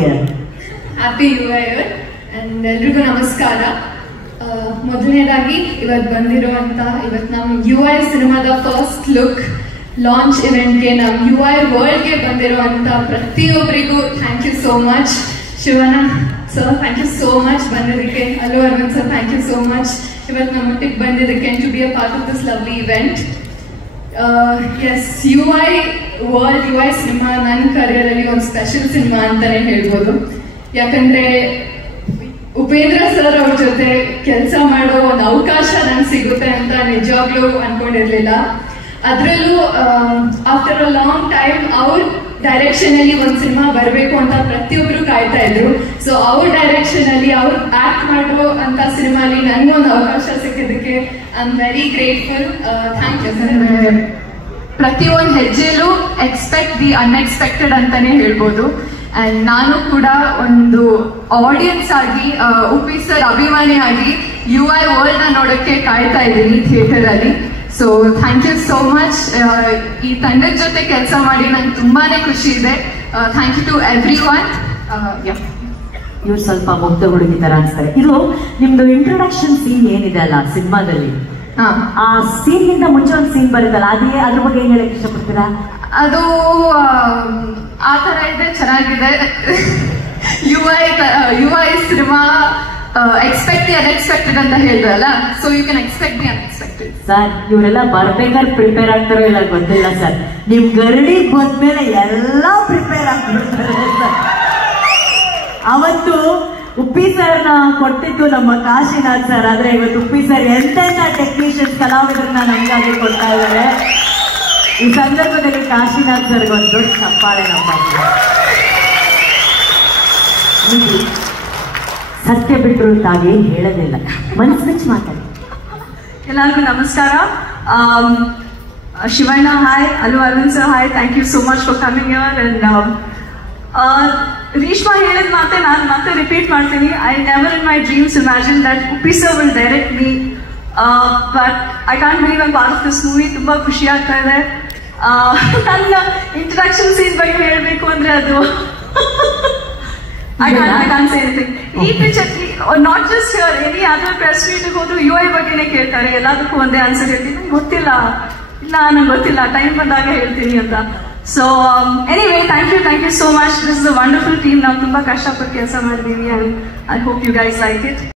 Year. Happy UI Year and ಎಲ್ರಿಗೂ ನಮಸ್ಕಾರ. ಮೊದಲನೇದಾಗಿ ಇವತ್ತು ಬಂದಿರುವಂತ ಇವತ್ತು ನಮ್ಮ UI ಸಿನಿಮಾದ ಫಸ್ಟ್ ಲುಕ್ ಲಾಂಚ್ ಇವೆಂಟ್ಗೆ ನಮ್ಮ UI ವರ್ಲ್ಡ್ಗೆ ಬಂದಿರುವಂತ ಪ್ರತಿಯೊಬ್ಬರಿಗೂ thank you so much. Shivanna sir thank you so much ಬಂದಿದ್ದಕ್ಕೆ. Allu Aravind sir thank you so much ಇವತ್ತು ನಮ್ಮ ಒಟ್ಟಿಗೆ ಬಂದಿದ್ದಕ್ಕೆ to be a part of this lovely event. Yes UI world UI cinema ನನ್ನ ಕರಿಯರಲ್ಲಿ ಒಂದು ಸ್ಪೆಷಲ್ ಸಿನಿಮಾ ಅಂತಾನೆ ಹೇಳ್ಬೋದು. ಯಾಕಂದ್ರೆ ಉಪೇಂದ್ರ ಸರ್ ಅವ್ರ ಜೊತೆ ಕೆಲಸ ಮಾಡೋ ಒಂದು ಅವಕಾಶ ನಂಗೆ ಸಿಗುತ್ತೆ ಅಂತ ನಿಜವಾಗ್ಲೂ ಅನ್ಕೊಂಡಿರ್ಲಿಲ್ಲ. ಅದರಲ್ಲೂ ಆಫ್ಟರ್ ಅ ಲಾಂಗ್ ಟೈಮ್ ಅವ್ರ ಡೈರೆಕ್ಷನ್ ಅಲ್ಲಿ ಒಂದು ಸಿನಿಮಾ ಬರಬೇಕು ಅಂತ ಪ್ರತಿಯೊಬ್ರು ಕಾಯ್ತಾ ಇದ್ರು. ಸೊ ಅವ್ರ ಡೈರೆಕ್ಷನ್ ಅಲ್ಲಿ ಅವ್ರು ಆಕ್ಟ್ ಮಾಡೋ ಅಂತ ಸಿನಿಮಾಲಿ ನನ್ಗೊಂದು ಅವಕಾಶ ಸಿಕ್ಕಿದ್ದಕ್ಕೆ I am very grateful. Thank you sir. ಪ್ರತಿಯೊಂದು ಹೆಜ್ಜೆಲೂ ಎಕ್ಸ್ಪೆಕ್ಟ್ ದಿ ಅನ್ಎಕ್ಸ್ಪೆಕ್ಟೆಡ್ ಅಂತಾನೆ ಹೇಳ್ಬೋದು. ಅಂಡ್ ನಾನು ಕೂಡ ಒಂದು ಆಡಿಯನ್ಸ್ ಆಗಿ ಉಪ್ಪಿ ಸರ್ ಅಭಿಮಾನಿಯಾಗಿ UI ವರ್ಲ್ಡ್ ನ ನೋಡೋಕ್ಕೆ ಕಾಯ್ತಾ ಇದ್ದೀನಿ ಥಿಯೇಟರ್ ಅಲ್ಲಿ. So thank you so much. ಈ ತಂಡದ ಜೊತೆ ಕೆಲಸ ಮಾಡಿ ನಂಗೆ ತುಂಬಾನೇ ಖುಷಿ ಇದೆ. Thank you to everyone. ಇವ್ರು ಸ್ವಲ್ಪ ಮುಗ್ಧ ಹುಡುಗಿ ತರ ಅನ್ಸ್ತಾರೆ. ಇದು ನಿಮ್ದು ಇಂಟ್ರೊಡಕ್ಷನ್ ಸೀನ್ ಏನಿದೆ ಅಲ್ಲ ಸಿನಿಮಾದಲ್ಲಿ, ಆ ಸೀನ್ ಗಿಂತ ಮುಂಚೆ ಒಂದು ಸೀನ್ ಬರುತ್ತಲ್ಲ, ಅದ್ರ ಬಗ್ಗೆ ಏನ್ ಹೇಳಕ್ ಇಷ್ಟಪಡ್ತೀರಾ? ಅದು ಆ ತರ ಇದೆ, ಚೆನ್ನಾಗಿದೆ. UI cinema expect the unexpected ಅಂತ ಹೇಳಿದ್ರಲ್ಲ, so you can expect the unexpected. Sir ಇವರೆಲ್ಲ ಬರ್ಬೇಕಾದ್ರೆ ಪ್ರಿಪೇರ್ ಆಗ್ತಾರೋ ಇಲ್ಲ ಗೊತ್ತಿಲ್ಲ ಸರ್. ನಿಮ್ ಗರಡಿ ಬಂದ್ಮೇಲೆ ಎಲ್ಲ ಪ್ರಿಪೇರ್ ಆಗ್ಬಿಡ್ತಾರೆ ಸರ್. ಅವತ್ತು ಉಪ್ಪಿ ಸರ್ನ ಕೊಟ್ಟಿದ್ದು ನಮ್ಮ ಕಾಶಿನಾಥ್ ಸರ್, ಆದ್ರೆ ಇವತ್ತು ಉಪ್ಪಿ ಸರ್ ಎಂತೆಂತ ಟೆಕ್ನಿಷಿಯನ್ಸ್ ಕಲಾವಿದರನ್ನ ನಮಗಾಗಿ ಕೊಡ್ತಾ ಇದ್ದಾರೆ. ಈ ಸಂದರ್ಭದಲ್ಲಿ ಕಾಶಿನಾಥ್ ಸರ್ಗೆ ಒಂದು ದೊಡ್ಡ ಚಪ್ಪಾಳೆ ನಮ್ಮ ಸತ್ಯ ಬಿಟ್ಟರು ತಾವೇ ಹೇಳೋದಿಲ್ಲ, ಮನಸ್ಸು ಬಿಚ್ಚಿ ಮಾತಾಡಿ. ಎಲ್ಲರಿಗೂ ನಮಸ್ಕಾರ. Shivanna hi, Allu Aravind sir hi, thank you so much for coming here. And Reeshma ಹೇಳಿದ ಮಾತೆ ನಾನು ಮತ್ತೆ ರಿಪೀಟ್ ಮಾಡ್ತೀನಿ. I never in my dreams imagine that Uppi sir will direct me, but I can't believe I am part of this movie. ತುಂಬಾ ಖುಷಿ ಆಗ್ತಾ ಇದೆ. ನನ್ನ ಇಂಟ್ರಡಕ್ಷನ್ ಸೀನ್ ಬಗ್ಗೆ ಹೇಳಬೇಕು ಅಂದ್ರೆ ಅದು I can't say anything. ಈ picture not just here, any other press meet ಹೋದ್ರು UI ಬಗ್ಗೆನೇ ಕೇಳ್ತಾರೆ. ಎಲ್ಲದಕ್ಕೂ ಒಂದೇ ಆನ್ಸರ್ ಹೇಳ್ತೀನಿ, ನಂಗೆ ಗೊತ್ತಿಲ್ಲ, ನಂಗೆ ಗೊತ್ತಿಲ್ಲ, ಟೈಮ್ ಬಂದಾಗ ಹೇಳ್ತೀನಿ ಅಂತ. So anyway thank you so much. This is a wonderful team. ನಾವು ತುಂಬಾ ಕಷ್ಟಪಟ್ಟು ಕೆಲಸ ಮಾಡಿದೀವಿ. I hope you guys like it.